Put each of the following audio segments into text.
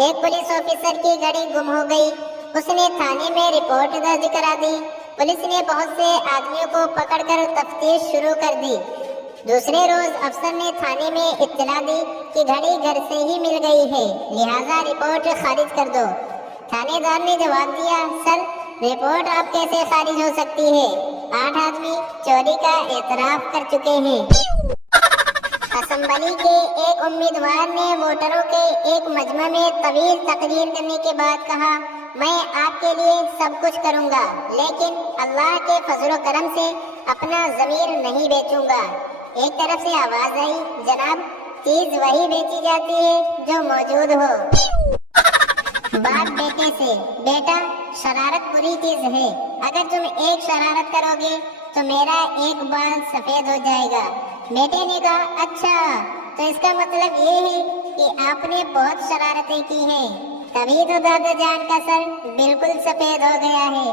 ایک police officer की घड़ी गुम हो गई। उसने थाने में रिपोर्ट दर्ज करा दी। पुलिस ने बहुत से आदमियों को पकड़कर तफ्तीश शुरू कर दी। दूसरे रोज अफसर ने थाने में इत्तला दी कि घड़ी घर से ही मिल गई है, लिहाजा रिपोर्ट खारिज कर दो। थानेदार ने जवाब दिया, सर रिपोर्ट अब कैसे खारिज हो सकती है? 8 आदमी चोरी का एतराफ कर चुके हैं। असम्बली के एक उम्मीदवार ने वोटरों के एक मजमा में तवील तकरीर करने के बाद कहा, मैं आपके लिए सब कुछ करूंगा, लेकिन अल्लाह के फजलो करम से अपना ज़मीर नहीं बेचूंगा। एक तरफ से आवाज आई, जनाब चीज वही बेची जाती है जो मौजूद हो। बाप बेटे से, बेटा शरारत बुरी चीज है, अगर तुम एक शरारत करोगे तो मेरा एक बाल सफेद हो जाएगा। बेटे ने कहा, अच्छा तो इसका मतलब ये है कि आपने बहुत शरारतें की हैं, तभी तो दादा जान का सर बिल्कुल सफेद हो गया है।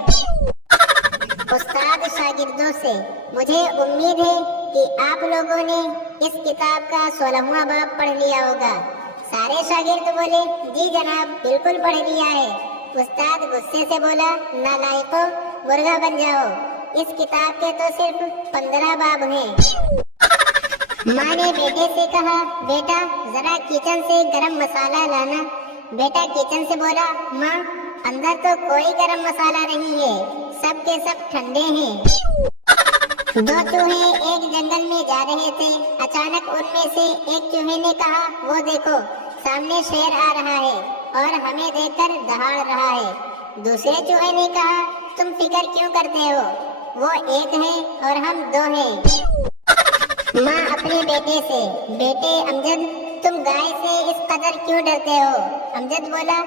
उस्ताद शागिर्दों से, मुझे उम्मीद है कि आप लोगों ने इस किताब का 16वां बाब पढ़ लिया होगा। सारे शागिर्द बोले, जी जनाब बिल्कुल पढ़ लिया है। उस्ताद गुस्से से बोला, नालायकों मुर्गा बन जाओ, इस किताब के तो सिर्फ 15 बाब हैं। माँ ने बेटे से कहा, बेटा जरा किचन से गरम मसाला लाना। बेटा किचन से बोला, माँ अंदर तो कोई गरम मसाला नहीं है, सब के सब ठंडे हैं। 2 चूहे एक जंगल में जा रहे थे। अचानक उनमें से एक चूहे ने कहा, वो देखो सामने शेर आ रहा है और हमें देखकर दहाड़ रहा है। दूसरे चूहे ने कहा, तुम फिक्र क्यों करते हो, वो एक है और हम 2 हैं। माँ अपने बेटे से, बेटे अमजद तुम गाय से इस कदर क्यों डरते हो? अमजद बोला,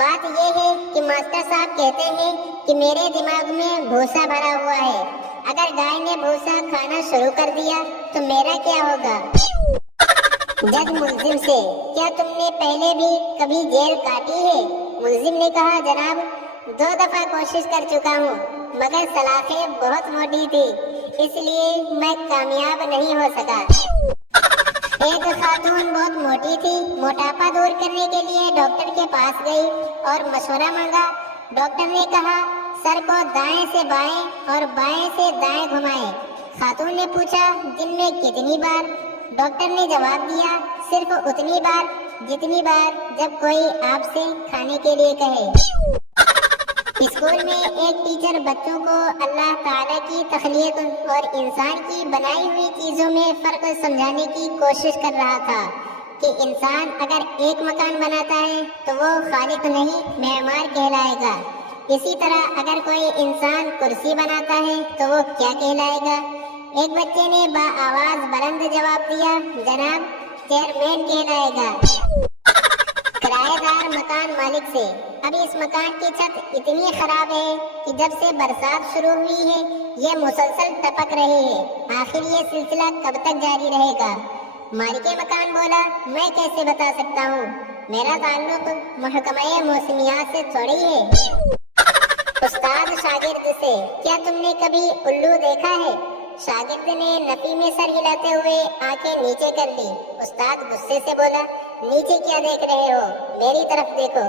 बात ये है कि मास्टर साहब कहते हैं कि मेरे दिमाग में भूसा भरा हुआ है, अगर गाय ने भूसा खाना शुरू कर दिया तो मेरा क्या होगा? जज मुल्जिम से, क्या तुमने पहले भी कभी जेल काटी है? मुल्जिम ने कहा, जनाब 2 दफा कोशिश कर चुका हूँ, मगर सलाखें बहुत मोटी थी, इसलिए मैं कामयाब नहीं हो सका। एक खातून बहुत मोटी थी, मोटापा दूर करने के लिए डॉक्टर के पास गई और मशवरा मांगा। डॉक्टर ने कहा, सर को दाएं से बाएं और बाएं से दाएं घुमाएं। खातून ने पूछा, दिन में कितनी बार? डॉक्टर ने जवाब दिया, सिर्फ उतनी बार जितनी बार जब कोई आपसे खाने के लिए कहे। स्कूल में एक टीचर बच्चों को अल्लाह ताला की तख्लीक और इंसान की बनाई हुई चीजों में फर्क समझाने की कोशिश कर रहा था कि इंसान अगर एक मकान बनाता है तो वो खालिक नहीं मेमार कहलाएगा। इसी तरह अगर कोई इंसान कुर्सी बनाता है तो वो क्या कहलाएगा? एक बच्चे ने आवाज बुलंद जवाब दिया, जनाब चेयरमैन कहलाएगा। किराएदार मकान मालिक से, अभी इस मकान की छत इतनी खराब है कि जब से बरसात शुरू हुई है ये मुसलसल टपक रही है, आखिर ये सिलसिला कब तक जारी रहेगा? मालिके मकान बोला, मैं कैसे बता सकता हूँ, मेरा ताल्लुक महकमा मौसमियात से थोड़ी है। उस्ताद शागिर्द से, क्या तुमने कभी उल्लू देखा है? शागिर्द ने नफी में सर हिलाते हुए आंखें नीचे कर ली। उस्ताद गुस्से से बोला, नीचे क्या देख रहे हो, मेरी तरफ देखो।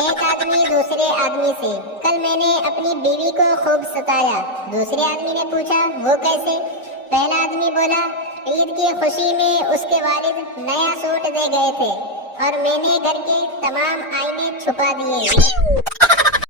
एक आदमी दूसरे आदमी से, कल मैंने अपनी बीवी को खूब सताया। दूसरे आदमी ने पूछा, वो कैसे? पहला आदमी बोला, ईद की खुशी में उसके वालिद नया सूट दे गए थे और मैंने घर के तमाम आईने छुपा दिए।